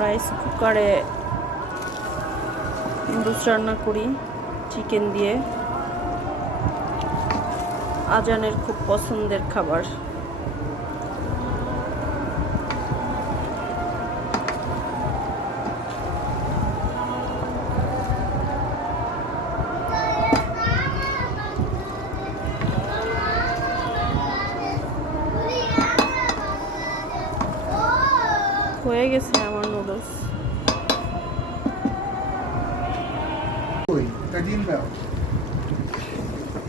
Rice কুকারে noodles রান্না করি চিকেন দিয়ে। আজানের খুব পছন্দের খাবার। হয়ে গেছে আমার নুডলস। ডিম দাও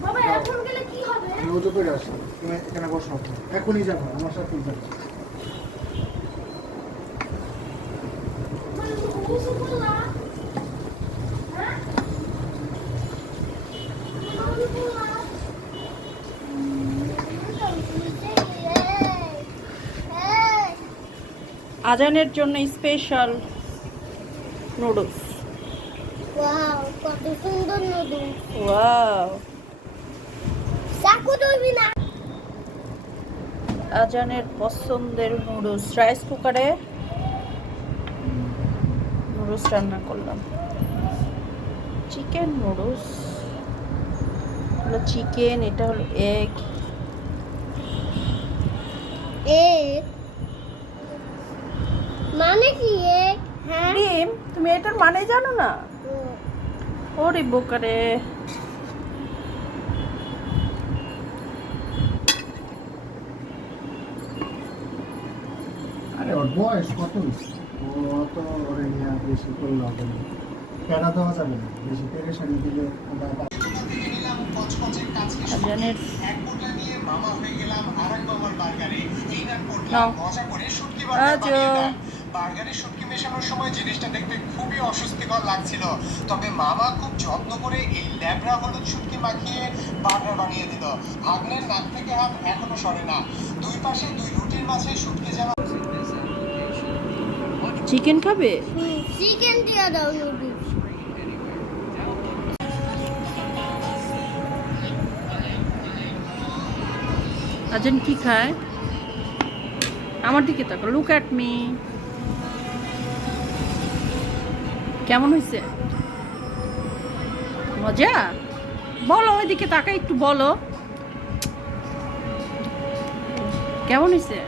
বাবা, এখন গেলে কি হবে? রোজও করে আসো, তুমি এখানে বসো, এখনই যাবো আমার সাথে যাবো। মানে গোসল করলাম, হ্যাঁ? গোসল করলাম। আজানের জন্য স্পেশাল নুডলস। ওয়াও, কত সুন্দর নুডলস। ওয়াও, চাকু ধরবি না। আজানের পছন্দের নুডলস। রাইস কুকারে নুডলস রান্না করলাম। চিকেন নুডলস হলো চিকেন, এটা হলো এগ। এক মানে কি এক? হ্যাঁ, ডিম। তুমি এটার মানে জানো না? ওরে বোকারে। আরে ওর বয়স কত? ও তো ওরে নিয়ে বেশি করলে হবে না, প্যারা দেওয়া যাবে না, বেশি পেরেশানি দিলে আজানের বার্গারে শুটকি মেশানোর সময় জিনিসটা দেখতে খুবই অস্বস্তিকর লাগছিল, তবে মামা খুব যত্ন করে এই ল্যাবড়া হলুদ শুটকি মাখিয়ে বার্গার বানিয়ে দিল। ভাগ্নের নাক থেকে হাত এখনো সরে না। দুই পাশে দুই রুটির মাঝে শুটকি যাওয়া। চিকেন খাবে? চিকেন দিয়ে দাও নুডলস। আজান কি খায়? আমার দিকে তাকো, লুক অ্যাট মি। কেমন হয়েছে? মজা? বলো, ওইদিকে তাকা একটু বলো কেমন হয়েছে।